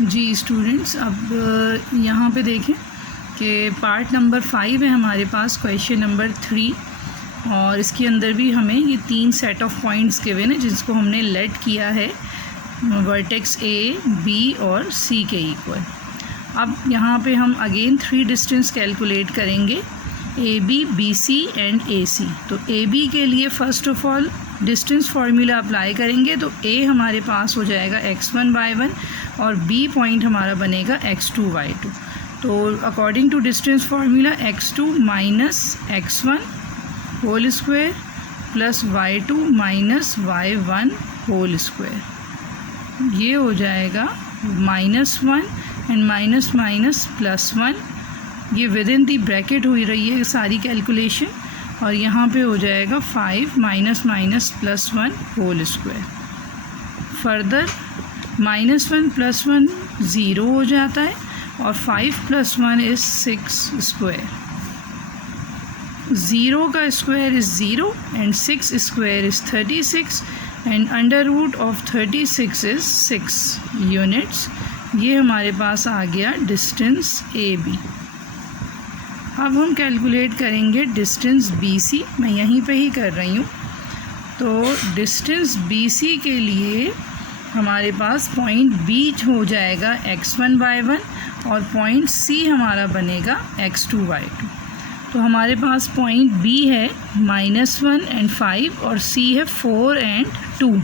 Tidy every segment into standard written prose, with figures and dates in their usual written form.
जी students, अब यहाँ पे देखें कि पार्ट नंबर 5 है हमारे पास, क्वेश्चन नंबर 3, और इसके अंदर भी हमें ये 3 सेट ऑफ पॉइंट्स गिवन है जिसको हमने लेट किया है वर्टेक्स ए, बी और सी के इक्वल। अब यहाँ पे हम अगेन 3 डिस्टेंस कैलकुलेट करेंगे, A B, B C and A C. तो ए बी के लिए first of all distance formula apply करेंगे, तो ए हमारे पास हो जाएगा x1y1 और b पॉइंट हमारा बनेगा x2y2। तो according to distance formula x2 minus x1 whole square plus y2 minus y1 whole square, ये हो जाएगा -1 एंड माइनस माइनस +1। ये विद इन दी ब्रैकेट हुई रही है सारी कैलकुलेशन, और यहाँ पे हो जाएगा 5 minus minus +1 whole square. Further -1 + 1 0 हो जाता है, और 5 + 1 इज़ 6 स्क्वायर। 0 का square is 0 and 6 square is 36 and under root of 36 is 6 units. ये हमारे पास आ गया डिस्टेंस ए बी। अब हम कैलकुलेट करेंगे डिस्टेंस बी सी। मैं यहीं पे ही कर रही हूँ। तो डिस्टेंस बी सी के लिए हमारे पास पॉइंट बी हो जाएगा x1y1 और पॉइंट सी हमारा बनेगा x2y2। तो हमारे पास पॉइंट बी है -1 एंड 5 और सी है 4 एंड 2।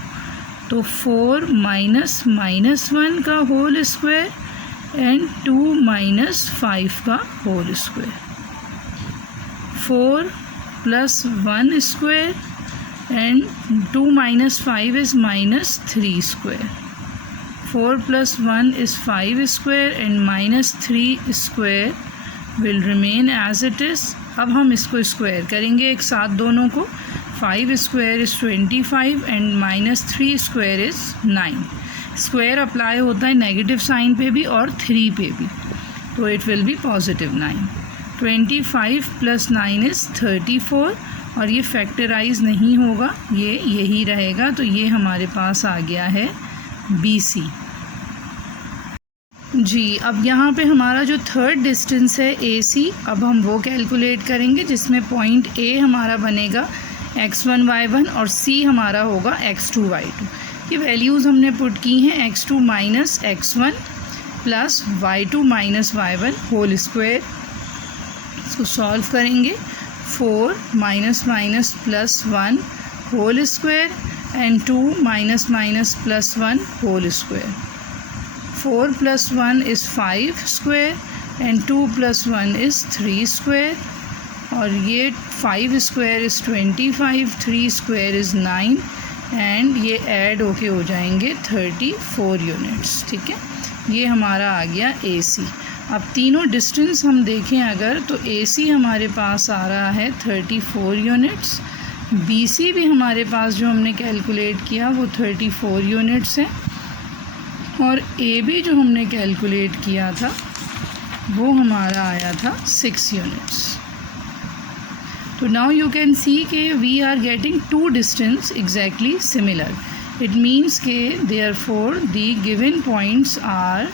तो 4 माइनस -1 का होल स्क्वायर एंड 2 माइनस 5 का whole square. 4 + 1 square and 2 minus 5 is -3 square. 4 + 1 is 5 square and -3 square will remain as it is. अब हम इसको स्क्वायर करेंगे एक साथ दोनों को। 5 square is 25 and -3 square is 9। Square apply होता है नेगेटिव साइन पे भी और 3 पे भी, तो इट विल बी +9। 25 + 9 इज़ 34, और ये फैक्टराइज नहीं होगा, ये यही रहेगा। तो ये हमारे पास आ गया है बी सी। जी, अब यहाँ पे हमारा जो थर्ड डिस्टेंस है ए सी, अब हम वो कैलकुलेट करेंगे, जिसमें पॉइंट ए हमारा बनेगा x1y1 और सी हमारा होगा x2y2। ये वैल्यूज़ हमने पुट की हैं, x2 minus x1 plus y2 minus y1 whole square. इसको सॉल्व करेंगे। 4 minus minus +1 whole square and 2 minus minus +1 whole square. 4 + 1 is 5 square and 2 + 1 is 3 square, और ये 5 square is 25, 3 square is 9 and ये add होके हो जाएंगे 34 यूनिट्स। ठीक है, ये हमारा आ गया ए सी। अब तीनों डिस्टेंस हम देखें अगर, तो ए सी हमारे पास आ रहा है 34 यूनिट्स, बी सी भी हमारे पास जो हमने कैलकुलेट किया वो 34 यूनिट्स है, और ए बी जो हमने कैलकुलेट किया था वो हमारा आया था 6 यूनिट्स। तो नाउ यू कैन सी के we are getting 2 distance exactly similar. It means के therefore the given points are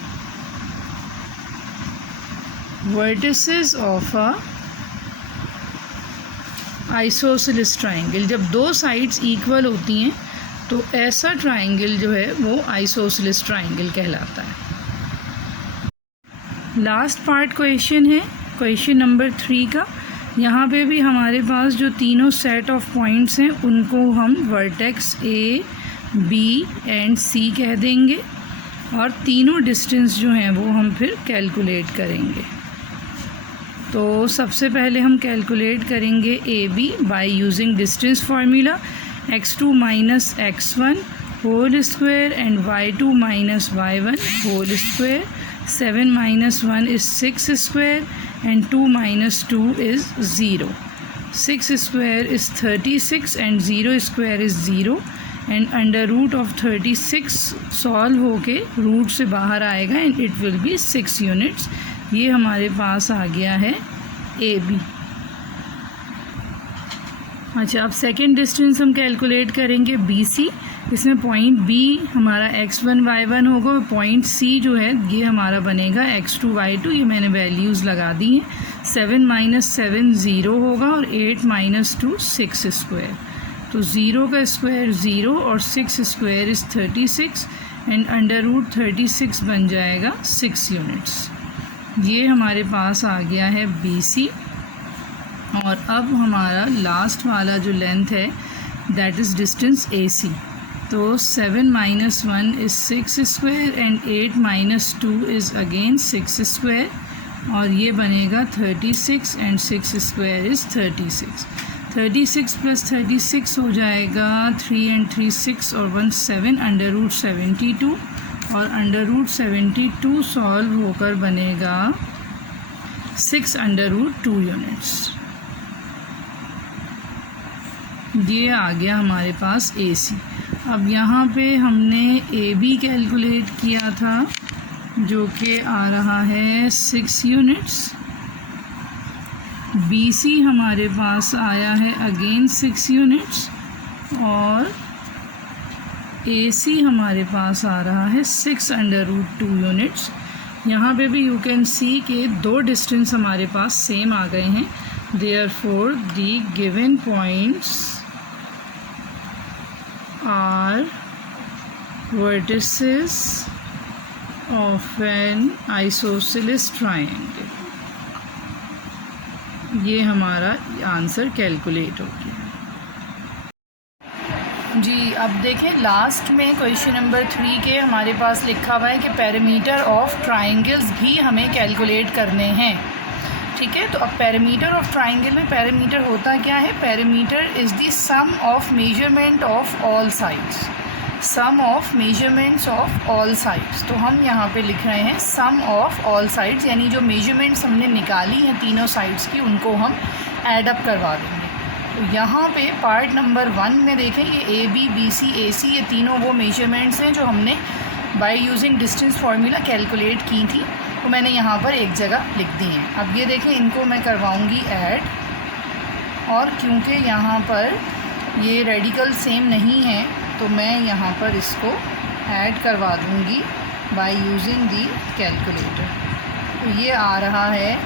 vertices of a isosceles triangle। जब दो साइड्स इक्वल होती हैं तो ऐसा ट्राइंगल जो है वो आइसोसेलेस ट्राइंगल कहलाता है। लास्ट पार्ट क्वेश्चन है क्वेश्चन नंबर 3 का। यहाँ पे भी हमारे पास जो तीनों सेट ऑफ पॉइंट्स हैं उनको हम वर्टेक्स ए, बी एंड सी कह देंगे, और तीनों डिस्टेंस जो हैं वो हम फिर कैलकुलेट करेंगे। तो सबसे पहले हम कैलकुलेट करेंगे A B by using distance formula, x2 minus x1 whole square and y2 minus y1 whole square. 7 minus 1 is 6 square and 2 minus 2 is 0। 6 square is 36 and 0 square is 0 and under root of 36 solve होके root से बाहर आएगा and it will be 6 units. ये हमारे पास आ गया है ए B. अच्छा, अब सेकेंड डिस्टेंस हम कैलकुलेट करेंगे BC। इसमें पॉइंट B हमारा x1 y1 होगा और पॉइंट C जो है ये हमारा बनेगा x2 y2। ये मैंने वैल्यूज़ लगा दी हैं। 7 - 7 0 होगा और 8 - 2 6 स्क्वायर। तो 0 का स्क्वायर 0 और 6 स्क्वायर इज़ 36 एंड √36 बन जाएगा 6 यूनिट्स। ये हमारे पास आ गया है BC। और अब हमारा लास्ट वाला जो लेंथ है दैट इज़ डिस्टेंस AC। तो 7 - 1 is 6 square and 8 - 2 is again 6 square और ये बनेगा 36 एंड 6 स्क्वायर इज़ 36। 36 + 36 हो जाएगा 3 and 3 6 और 1 7 √72 और √72 सॉल्व होकर बनेगा 6 √2 यूनिट्स। ये आ गया हमारे पास AC। अब यहाँ पे हमने AB कैलकुलेट किया था जो कि आ रहा है 6 यूनिट्स। BC हमारे पास आया है अगेन 6 यूनिट्स और AC हमारे पास आ रहा है 6 √2 यूनिट्स। यहाँ पे भी यू कैन सी के दो डिस्टेंस हमारे पास सेम आ गए हैं। Therefore the given points are vertices of an isosceles triangle। ये हमारा आंसर कैलकुलेट हो गया जी। अब देखें लास्ट में क्वेश्चन नंबर 3 के हमारे पास लिखा हुआ है कि पैरामीटर ऑफ ट्राइंगल्स भी हमें कैलकुलेट करने हैं। ठीक है, तो अब पैरामीटर ऑफ ट्राइंगल में पैरामीटर होता क्या है? Parameter is the sum of measurement of all sides. Sum of measurements of all sides. तो हम यहाँ पे लिख रहे हैं सम ऑफ ऑल साइड्स, यानी जो मेजरमेंट्स हमने निकाली हैं तीनों साइड्स की उनको हम ऐड अप करवा देंगे। तो यहाँ पे पार्ट नंबर 1 में देखें ये AB BC AC ये तीनों वो मेजरमेंट्स हैं जो हमने bye using distance formula calculate की थी। तो मैंने यहाँ पर एक जगह लिख दी हैं। अब ये देखें इनको मैं करवाऊँगी ऐड, और क्योंकि यहाँ पर ये रेडिकल सेम नहीं है तो मैं यहाँ पर इसको ऐड करवा दूँगी बाय यूजिंग दी कैलकुलेटर। तो ये आ रहा है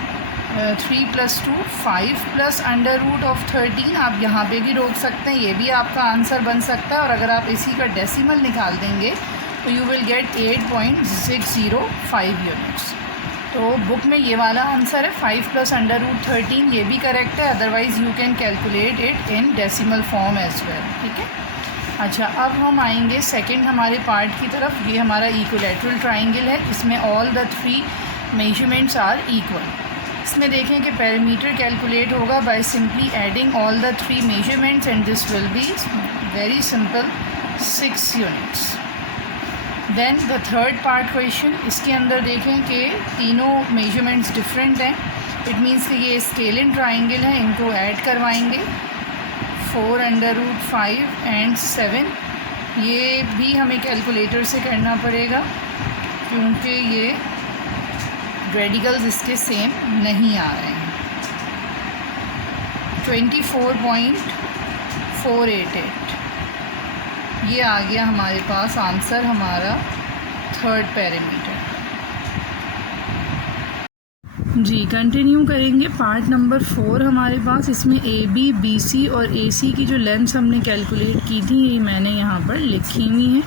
3 + 2 5 + √13। आप यहाँ पे भी रोक सकते हैं, ये भी आपका आंसर बन सकता है। और अगर आप इसी का डेसिमल निकाल देंगे तो यू विल गेट 8.605 यूनिट्स। तो बुक में ये वाला आंसर है 5 + √13, ये भी करेक्ट है। Otherwise you can calculate it in decimal form as well. ठीक है, अच्छा अब हम आएंगे सेकंड हमारे पार्ट की तरफ। ये हमारा इक्विलैटरल ट्राइंगल है, इसमें all the 3 measurements are equal. इसमें देखें कि पैरामीटर कैलकुलेट होगा by simply adding all the 3 measurements and this will be very simple 6 units. Then the third part question, इसके अंदर देखें कि तीनों मेजरमेंट्स डिफरेंट हैं। इट मीन्स कि ये स्केलिन ट्राइंगल है, इनको ऐड करवाएंगे 4 √5 एंड 7। ये भी हमें कैलकुलेटर से करना पड़ेगा क्योंकि ये रेडिकल्स इसके सेम नहीं आ रहे हैं। 24.488 ये आ गया हमारे पास आंसर, हमारा थर्ड पैरामीटर। जी कंटिन्यू करेंगे पार्ट नंबर 4 हमारे पास। इसमें AB BC और AC की जो लेंथ्स हमने कैलकुलेट की थी ये मैंने यहाँ पर लिखी हुई हैं।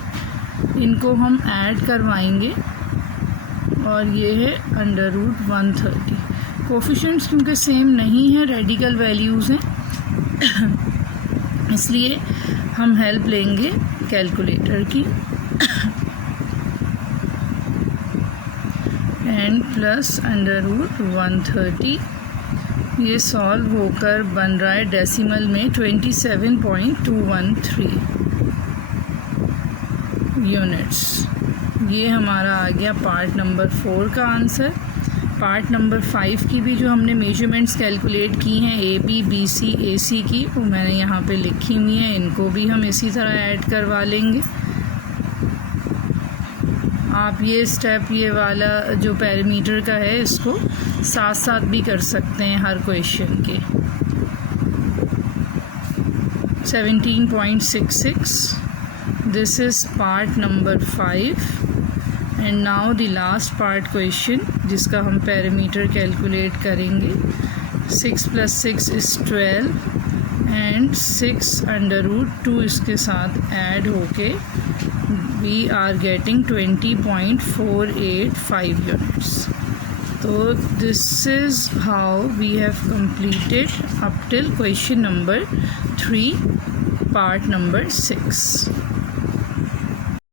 इनको हम ऐड करवाएंगे और ये है √130। कोफिशिएंट्स क्योंकि सेम नहीं है, रेडिकल वैल्यूज़ हैं इसलिए हम हेल्प लेंगे कैलकुलेटर की। एंड प्लस √130 ये सॉल्व होकर बन रहा है डेसिमल में 27.213 यूनिट्स। ये हमारा आ गया पार्ट नंबर 4 का आंसर। पार्ट नंबर 5 की भी जो हमने मेजरमेंट्स कैलकुलेट की हैं AB BC AC की, वो मैंने यहाँ पे लिखी हुई हैं, इनको भी हम इसी तरह ऐड करवा लेंगे। आप ये स्टेप ये वाला जो पैरामीटर का है इसको साथ साथ भी कर सकते हैं हर क्वेश्चन के। 17.66. This is part number 5. And now the last part question जिसका हम पैरामीटर कैलकुलेट करेंगे. 6 + 6 is 12 and 6 √2 इसके साथ ऐड होके we are getting 20.485 units. So this is how we have completed up till question number 3, part number 6.